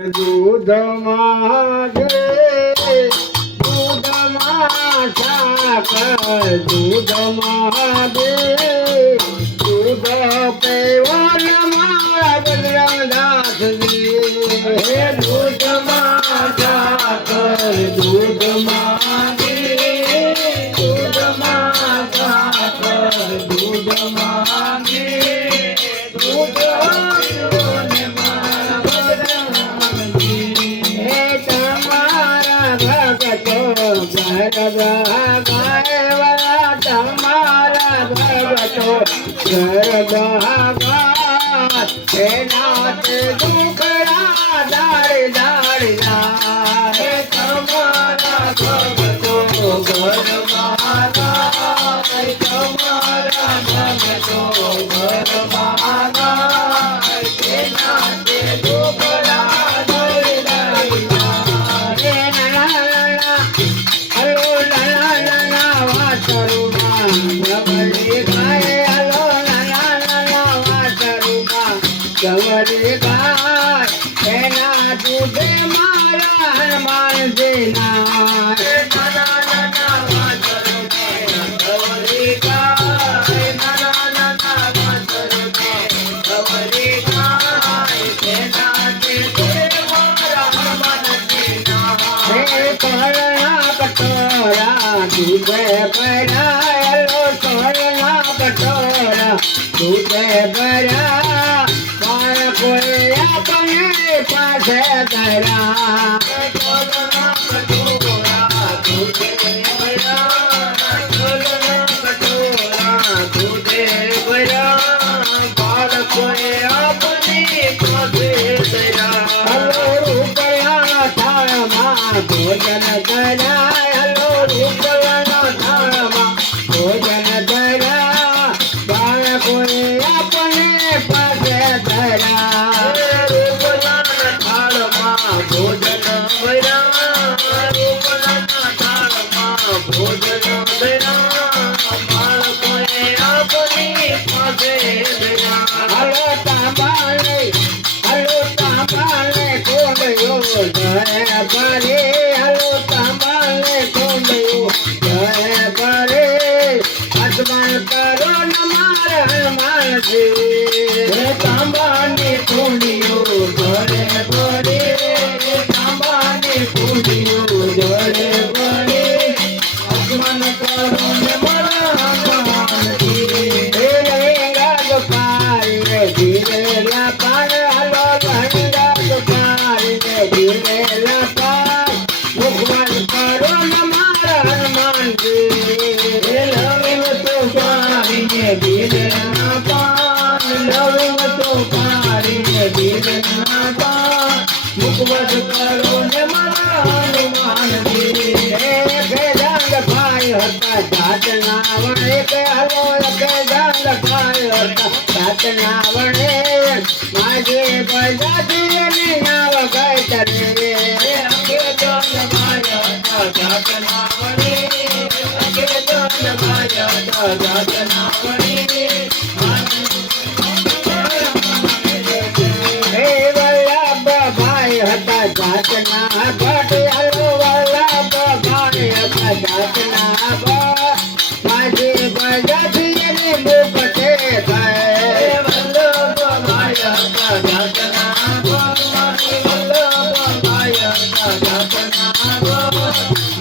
दूध मागे दूध साकर दूध मागे दूध पेवर मारा बजरंगदास जी दूध साकर दूध मागे दूध साकर दूध मागे दूध તમારા ભગતો ગરબા એનાથી દુખડા દાડી દાડી હે તમારા ભગતો ગરબા તમારા ભગતો ગરબા એનાથી દુખડા દાડી દાડી गवरी गाय एना दूधे मारा हनुमान देना गवरी गाय गवरी गाय एना दूधे मारा हनुमान देना हे करना कटोरा दूधे बनायो करना कटोरा दूधे बना कोई अपने पास धरा दूधे बरा दूधे बरा बाल कोई अपने पास धरा हलो रूपया थाल मां भोजन धरा हलो रूपया थाल मां भोजन धरा बाल कोई अपने पास धरा तांबानी कुंडियो घरे बड़े तांबानी कुंडियो घरे बड़े आसमान करो ने मरा हनुमान धीरे रहेगा दुपार में धीरे लापार हलो रहेगा दुपार में धीरे लापार मुखमन करो न मारा हनुमान धीरे लवे तो पारी में धीरे लापार लवे तो पारी में धीरे लापार मुखमन करो ने मारा हनुमान धीरे जांग भाई होता जात नावणे के हलो के जांग भाई होता जात नावणे माजे बजाती ने नाव गए तरे के जांग भाई होता जात नावणे के जांग भाई होता जात नावणे हे वल्लभ भाई होता जात ना घट हलो वल्लभ भाई होता जात ना माजे बजाती ने मुकटे गए वल्लभ भाई होता जात ना वल्लभ भाई होता जात ना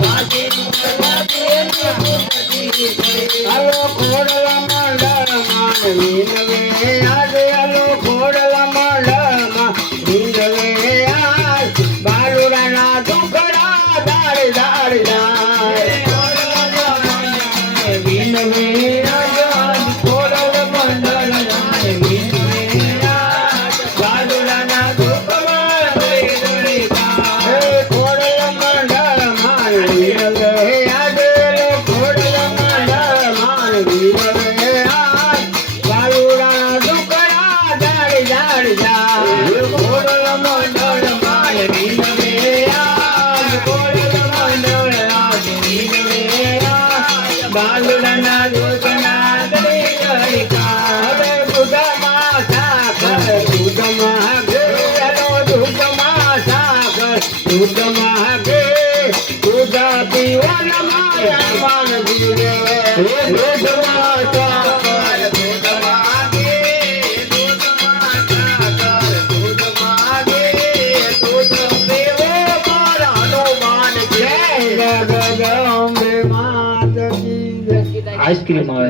माजे बजाती ने मुकटे गए हलो खोड़ला मंडल मान वीनवे आज हलो खोड़ला मंडल मान वीनवे आज बालो દૂધ માગે દૂધ પીવાના મારા મન જીવે દૂધ માતા કર દૂધ માગે દૂધ માતા કર દૂધ માગે દૂધ પીવો મારા હનુમાન જય જગદંબે માત કી જય. આઈસ્ક્રીમ આવે